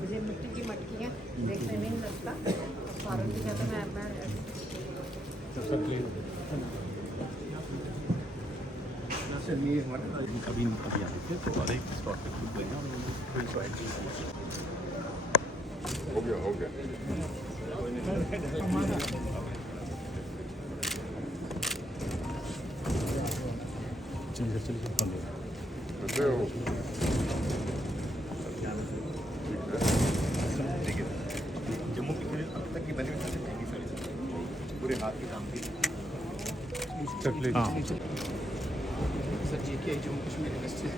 मुझे मिट्टी की मटकियाँ देखने में नहीं लगता, फॉरन की जाता मैं अभी आ रहे थे तो अरे स्पॉट पे खुद गए हो गया चलिए कैसे हो? जम्मू की थोड़ी अब तक की बनी पूरे हाथ की काम की हाँ सर जी के जम्मू कश्मीर यूनिवर्सिटी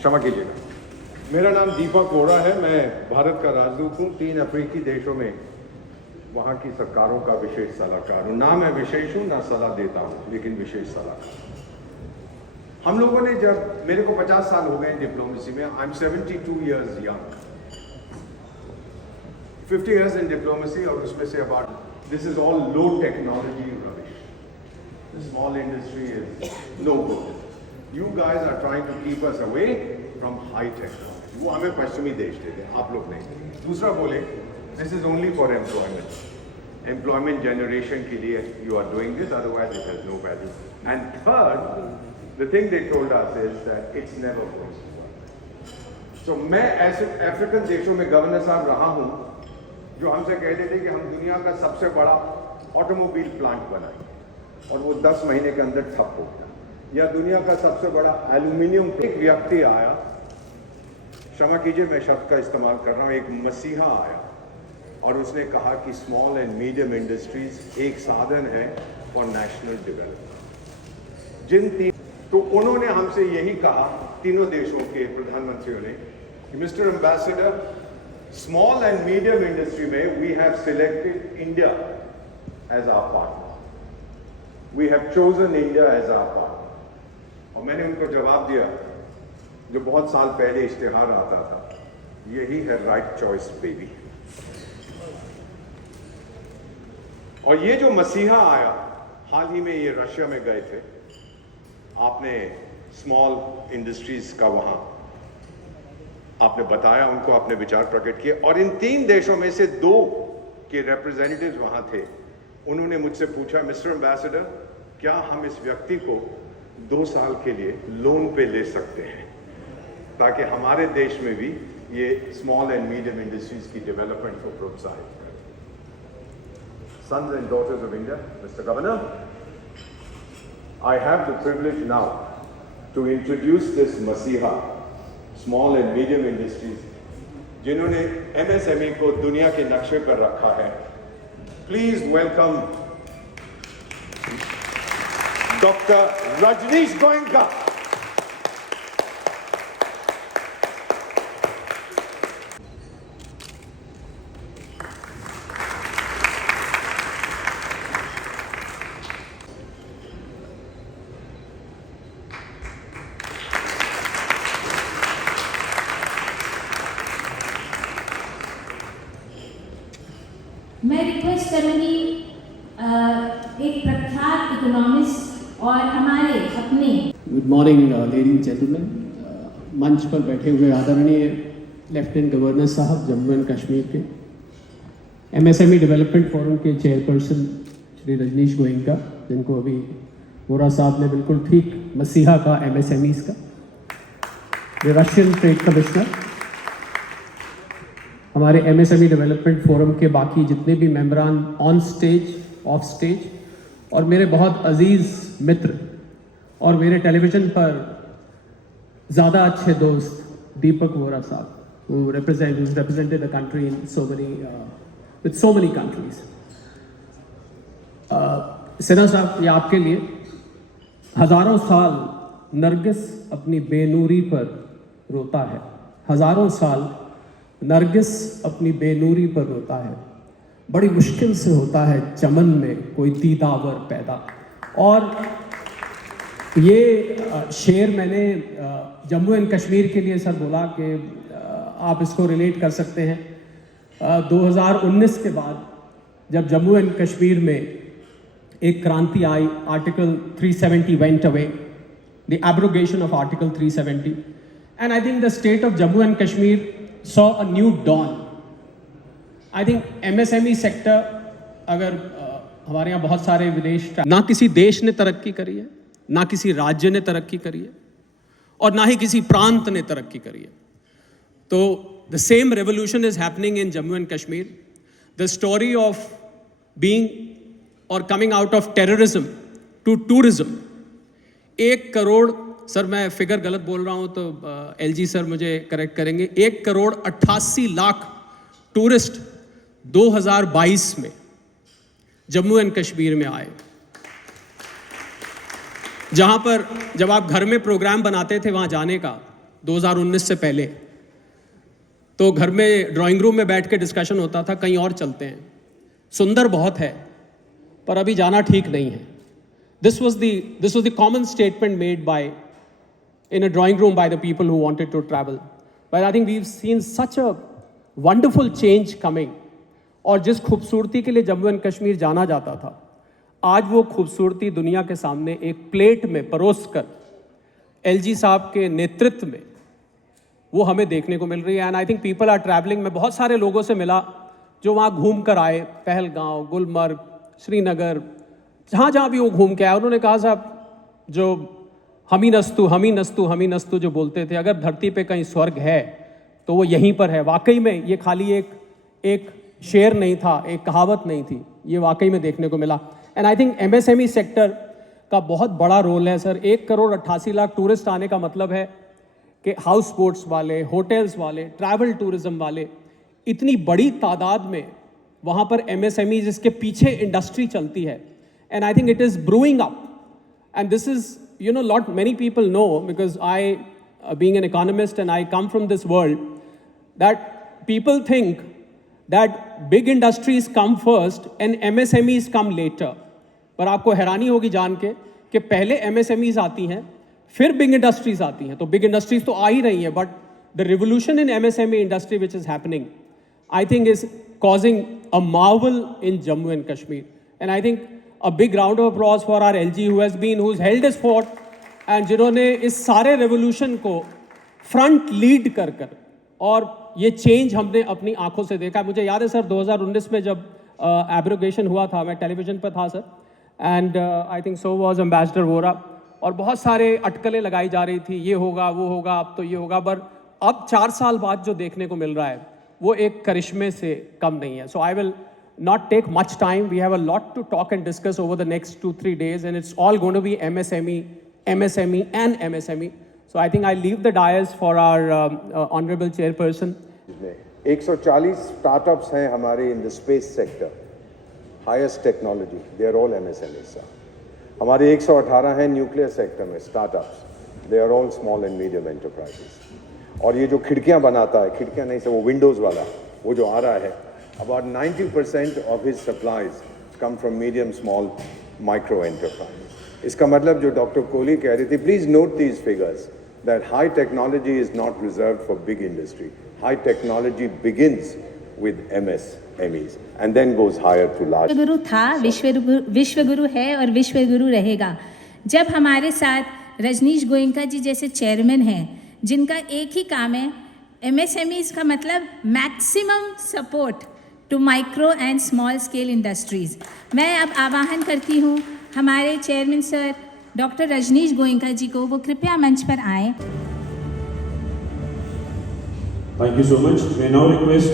क्षमा कीजिएगा। मेरा नाम दीपक वोरा है। मैं भारत का राजदूत हूँ 3 अफ्रीकी देशों में, वहाँ की सरकारों का विशेष सलाहकार हूँ। ना मैं विशेष हूँ ना सलाह देता हूँ, लेकिन विशेष सलाहकार। हम लोगों ने जब, मेरे को 50 साल हो गए डिप्लोमेसी में, I am 72 years young, 50 years in diplomacy, और उसमें से about this is all low technology rubbish. Small industry is no good. You guys are trying to keep us away from high technology. वो हमें पश्चिमी देश देते हैं, आप लोग नहीं। दूसरा बोले, this is only for employment. Employment generation के लिए you are doing this, otherwise it has no value. And third, the thing they told us is that it's never going to work. So मैं ऐसे African देशों में governor साहब रहा हूँ, जो हमसे कहते थे कि हम दुनिया का सबसे बड़ा ऑटोमोबाइल प्लांट बनाएंगे, और वो 10 महीने के अंदर ठप हो गया। या दुनिया का सबसे बड़ा एल्यूमिनियम। एक व्यक्ति आया, क्षमा कीजिए मैं शब्द का इस्तेमाल कर रहा हूँ, एक मसीहा आया और उसने कहा कि स्मॉल एंड मीडियम इंडस्ट्रीज एक साधन है फॉर नेशनल डेवलपमेंट। तो उन्होंने हमसे यही कहा, तीनों देशों के प्रधानमंत्रियों ने, कि mister ambassador, small and medium industry में we have selected India as our partner, we have chosen India as our partner. और मैंने उनको जवाब दिया, जो बहुत साल पहले इश्तिहार आता था, यही है राइट चॉइस बेबी। और ये जो मसीहा आया, हाल ही में ये रशिया में गए थे, आपने स्मॉल इंडस्ट्रीज का वहां आपने बताया, उनको आपने विचार प्रकट किए, और इन 3 देशों में से 2 के रिप्रेजेंटेटिव्स वहां थे। उन्होंने मुझसे पूछा, मिस्टर एम्बेसडर, क्या हम इस व्यक्ति को 2 साल के लिए लोन पे ले सकते हैं, ताकि हमारे देश में भी ये स्मॉल एंड मीडियम इंडस्ट्रीज की डेवलपमेंट को प्रोत्साहित करें। Sons and daughters of India, Mr. Governor, I have the privilege now to introduce this Masiha, small and medium industries, जिन्होंने MSME को दुनिया के नक्शे पर रखा है। Please welcome Dr. Rajneesh Goenka. मैं रिक्वेस्ट करूंगी एक प्रख्यात इकोनॉमिस्ट और हमारे अपने good morning ladies and gentleman, मंच पर बैठे हुए आदरणीय लेफ्टिनेंट गवर्नर साहब जम्मू एंड कश्मीर के, एमएसएमई डेवलपमेंट फोरम के चेयरपर्सन श्री रजनीश गोयनका, जिनको अभी वोरा साहब ने बिल्कुल ठीक मसीहा का एमएसएमईज का, रशियन ट्रेड कमिश्नर, हमारे एमएसएमई डेवलपमेंट फोरम के बाकी जितने भी मेंबरान ऑन स्टेज ऑफ स्टेज, और मेरे बहुत अजीज मित्र और मेरे टेलीविज़न पर ज़्यादा अच्छे दोस्त दीपक वोरा साहब, who represented the country in so many with so many countries. Sinha साहब, ये आपके लिए हज़ारों साल नरगिस अपनी बेनूरी पर रोता है, हज़ारों साल नरगिस अपनी बेनूरी पर रोता है, बड़ी मुश्किल से होता है चमन में कोई दीदावर पैदा। और ये शेर मैंने जम्मू एंड कश्मीर के लिए सर बोला कि आप इसको रिलेट कर सकते हैं। 2019 के बाद जब जम्मू एंड कश्मीर में एक क्रांति आई, article 370 went away, the abrogation of article 370, and I think the state of Jammu and Kashmir saw a new dawn. I think MSME sector, अगर हमारे यहाँ बहुत सारे विदेश, ना किसी देश ने तरक्की करी है, ना किसी राज्य ने तरक्की करी है, और ना ही किसी प्रांत ने तरक्की करी है। तो the same revolution is happening in Jammu and Kashmir. The story of being or coming out of terrorism to tourism, 1 crore, sir मैं फिगर गलत बोल रहा हूँ तो एलजी सर मुझे करेक्ट करेंगे, 1,88,00,000 टूरिस्ट 2022 में जम्मू एंड कश्मीर में आए। जहाँ पर जब आप घर में प्रोग्राम बनाते थे वहाँ जाने का 2019 से पहले, तो घर में ड्राइंग रूम में बैठ के डिस्कशन होता था कहीं और चलते हैं, सुंदर बहुत है पर अभी जाना ठीक नहीं है। This was the common statement made in a drawing room by the people who wanted to travel. But I think we've seen such a wonderful change coming. और जिस खूबसूरती के लिए जम्मू एंड कश्मीर जाना जाता था, आज वो खूबसूरती दुनिया के सामने एक प्लेट में परोस कर एलजी साहब के नेतृत्व में वो हमें देखने को मिल रही है। And I think people are travelling. मैं बहुत सारे लोगों से मिला जो वहाँ घूम कर आए, पहलगांव, गुलमर्ग, श्रीनगर, जहाँ जहाँ भी वो घूम के आए, उन्होंने कहा साहब जो हमी नस्तु जो बोलते थे, अगर धरती पे कहीं स्वर्ग है तो वो यहीं पर है। वाकई में ये खाली एक शेर नहीं था, एक कहावत नहीं थी, ये वाकई में देखने को मिला। And I think MSME sector का बहुत बड़ा रोल है सर। 1,88,00,000 टूरिस्ट आने का मतलब है कि हाउस बोट्स वाले, होटल्स वाले, ट्रैवल टूरिज्म वाले, इतनी बड़ी तादाद में वहाँ पर एमएसएमई जिसके पीछे इंडस्ट्री चलती है। And I think it is brewing up. And this is, many people know, because I, being an economist and I come from this world, that people think that big industries come first and MSMEs come later. पर आपको हैरानी होगी जान के कि पहले MSMEs आती हैं, फिर big industries आती हैं। तो big industries तो आ ही रही हैं, but the revolution in MSME industry which is happening, I think is causing a marvel in Jammu and Kashmir. And I think a big round of applause for our LG who's held his fort, and जिन्होंने इस सारे revolution को front lead कर और ये change हमने अपनी आंखों से देखा। मुझे याद है सर 2019 में जब abrogation हुआ था, मैं टेलीविजन पर था sir, and I think so was Ambassador Vora, और बहुत सारे अटकलें लगाई जा रही थी, ये होगा वो होगा, अब तो ये होगा। पर अब 4 साल बाद जो देखने को मिल रहा है वो एक करिश्मे से कम नहीं है। So I will not take much time. We have a lot to talk and discuss over the next 2-3 days, and it's all going to be MSME and MSME. So I think I leave the dais for our honorable chairperson. 140 startups हैं हमारे in the space sector, highest technology, they are all MSMEs, sir. हमारे 118 हैं nuclear sector में startups, they are all small and medium enterprises. और ये जो खिड़कियां बनाता है, खिड़कियां नहीं से वो विंडोज़ वाला, वो जो आ रहा है, about 90% of his supplies come from medium, small, micro enterprises. इसका मतलब जो डॉक्टर कोहली कह रही थी, please note these figures that high technology is not reserved for big industry. High technology begins with MSMEs and then goes higher to large. गुरु था, विश्वगुरु है और विश्वगुरु रहेगा. जब हमारे साथ रजनीश गोयनका जी जैसे चेयरमैन हैं, जिनका एक ही काम है, MSMEs का मतलब maximum support to micro and small scale industries. मैं अब आह्वान करती हूँ हमारे chairman sir doctor Rajneesh Goenka ji को, वो कृपया मंच पर आए. Thank you so much. May I now request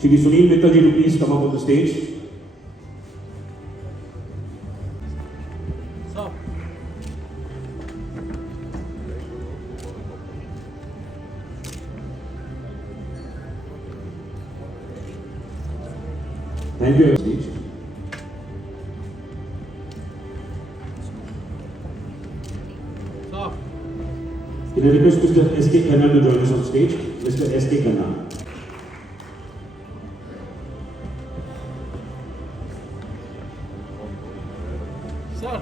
Shri Sunil Mittal ji to please come up on the stage. Thank you. Stage. Can I request Mr. S.K. Khanna to join us on stage? Mr. S.K. Khanna. Sir.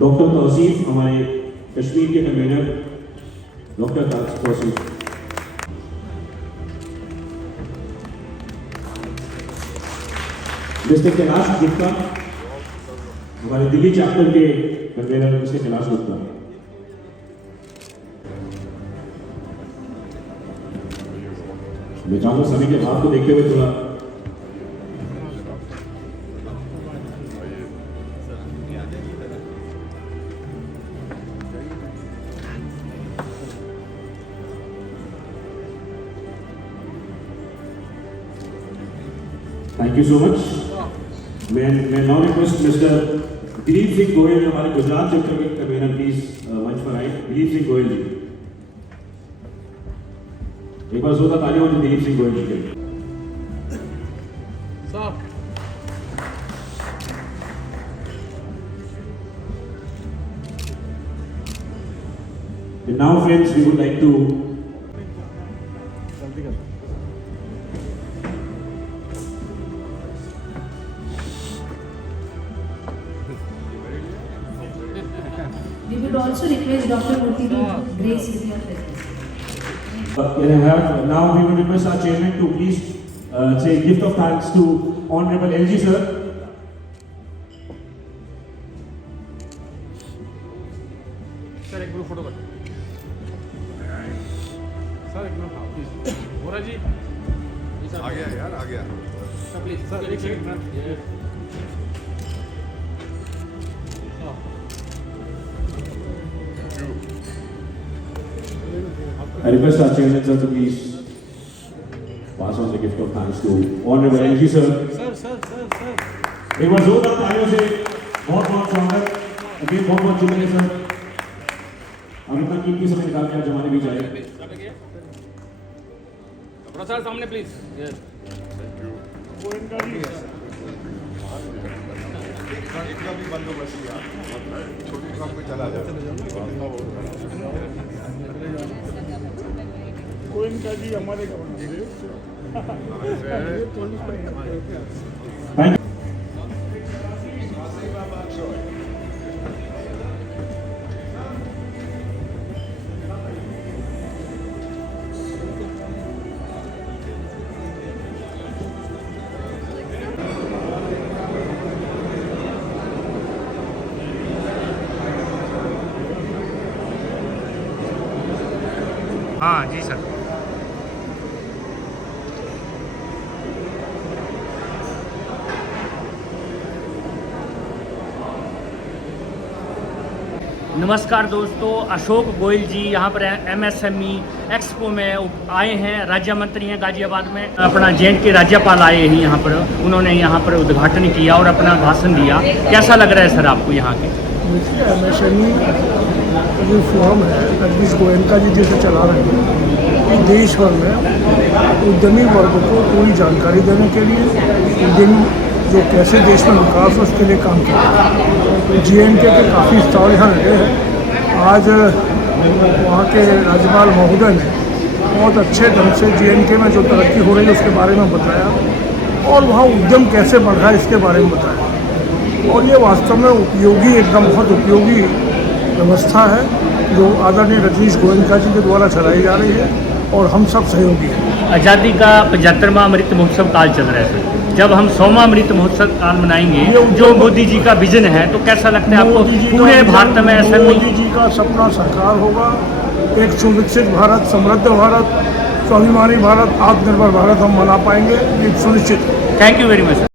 Doctor Tauseef, हमारे कश्मीर के convener doctor Tauseef. Mister Kailash Gupta, हमारे Delhi chapter के convener mister Kailash Gupta. मैं चाहूँगा सभी के भाव को देखते हुए थोड़ा Thank you so much. May now request Mr. Dilip Singh Goyal, हमारे गुजरात चैप्टर के कन्वीनर, प्लीज मंच पर आए. दिलीप सिंह गोयल जी, एक बार जोरदार तालियां हो दिलीप सिंह गोयल जी के. And now friends, we would like to We would also request Dr. Murthy to grace with your presence. now we would request our chairman to please say gift of thanks to Honorable LG sir. Sir एक group photo कर. Sir एक minute please. बोरा जी. आ गया यार, आ गया. Sir please. Sir एक second. I request our chairman sir to please pass on the gift of thanks to Honorable LG sir. Sir. एक बार जोरदार तालियों से बहुत स्वागत. अगेन बहुत शुक्रिया सर. हम इतना कीमती समय निकाल के जमाने भी जाए. सर सामने प्लीज. इतना भी बंदोबस्त किया, छोटी काम पे चला जाए. गोयनका जी हमारे गवर्नर Thank you. हाँ जी सर. नमस्कार दोस्तों, अशोक गोयल जी यहाँ पर MSME एक्सपो में आए हैं. राज्य मंत्री हैं गाजियाबाद में. अपना जेएंड के राज्यपाल आए हैं यहाँ पर. उन्होंने यहाँ पर उद्घाटन किया और अपना भाषण दिया. कैसा लग रहा है सर आपको यहाँ के? देखिए MSME जो फोरम है रजनीश गोयनका जी जैसे चला रहे हैं, ये देश भर में उद्यमी वर्ग को पूरी जानकारी देने के लिए उद्यमी जो कैसे देश में विकास हो उसके लिए काम कर रहे हैं। JNK के काफ़ी स्टॉल यहाँ लगे हैं। आज वहाँ के राज्यपाल महोदय ने बहुत अच्छे ढंग से JNK में जो तरक्की हो रही है उसके बारे में बताया और वहाँ उद्यम कैसे बढ़ा है इसके बारे में बताया। और ये वास्तव में उपयोगी, एकदम बहुत उपयोगी व्यवस्था है जो आदरणीय रजनीश गोयनका जी के द्वारा चलाई जा रही है और हम सब सहयोगी हैं। आज़ादी का 75वां अमृत महोत्सव काल चल रहा है सर, जब हम 100वां अमृत महोत्सव काल मनाएंगे, जो मोदी जी का विजन है, तो कैसा लगता है आपको पूरे भारत में ऐसा? मोदी जी का सपना साकार होगा। एक सुविकसित भारत, समृद्ध भारत, स्वाभिमानी भारत, आत्मनिर्भर भारत हम बना पाएंगे, ये सुनिश्चित है। Thank you very much sir.